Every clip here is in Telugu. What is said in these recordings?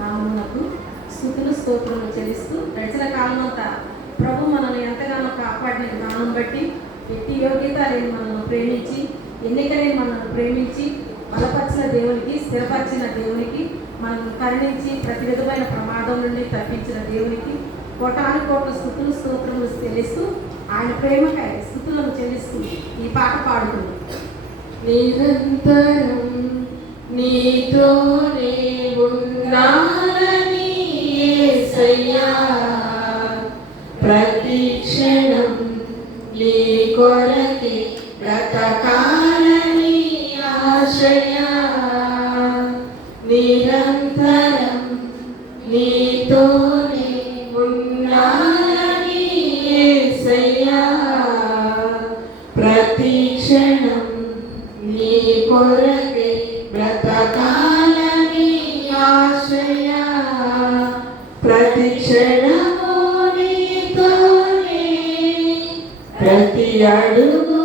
నామమునకు స్థుతులు స్తోత్రములు చెల్లిస్తూ గడిచిన కాలం అంతా ప్రభు మనల్ని ఎంతగానో కాపాడిన జ్ఞానం బట్టి ఎట్టి యోగ్యత లేని మనల్ని ప్రేమించి ఎన్నిక లేని మనల్ని ప్రేమించి బలపరిచిన దేవునికి స్థిరపరిచిన దేవునికి మనల్ని కరుణించి ప్రతి విధమైన ప్రమాదం నుండి తప్పించిన దేవునికి కోటాను కోట్ల స్థుతులు స్తోత్రములు చెల్లిస్తూ ఆయన ప్రేమకై స్థుతులను చెల్లిస్తూ ఈ పాట పాడుతుంది. నిరంతరం నీతోనే ఉన్నానని ప్రతి క్షణం నీ కొరకే బ్రతకాలని ప్రతి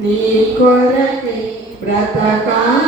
నీ కొరకే బ్రతకా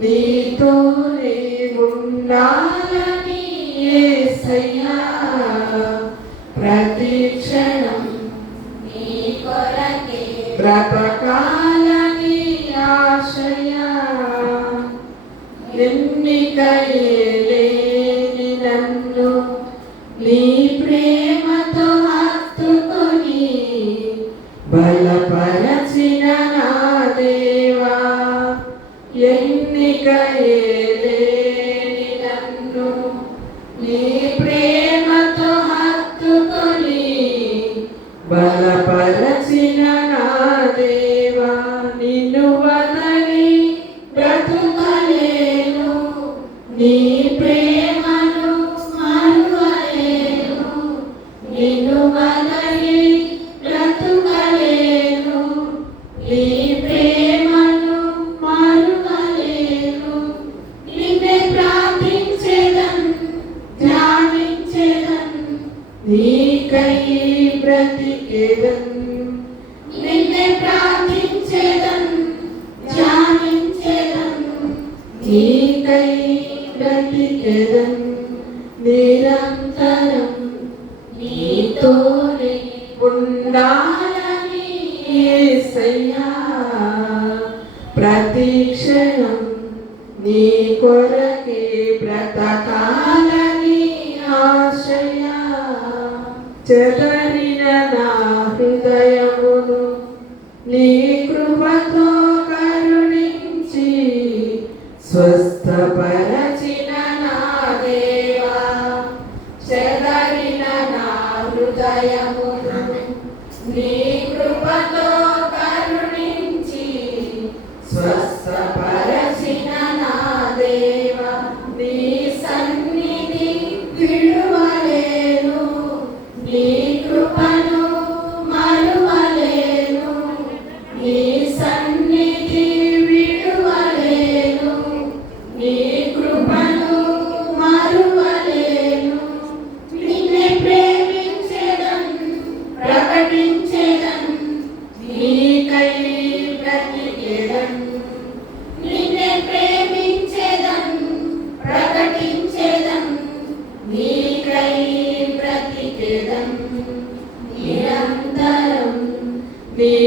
నీతోనే ఉండాలని యేసయ్యా ప్రతి క్షణం నీ కొరకే బ్రతకాలని ఆశయా ఎన్నికలేని Micael. నీకై బ్రతికేదన్ నిరంతరం నీతోనే ఉండాలని యేసయ్యా ప్రతి నీ కొరకే బ్రతకాలని ఆశయా చెదరిన నా హృదయమును నీ కృపతో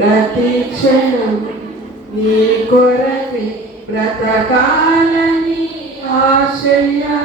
ప్రతి క్షణం నీ కొరకే బ్రతకాలని ఆశయా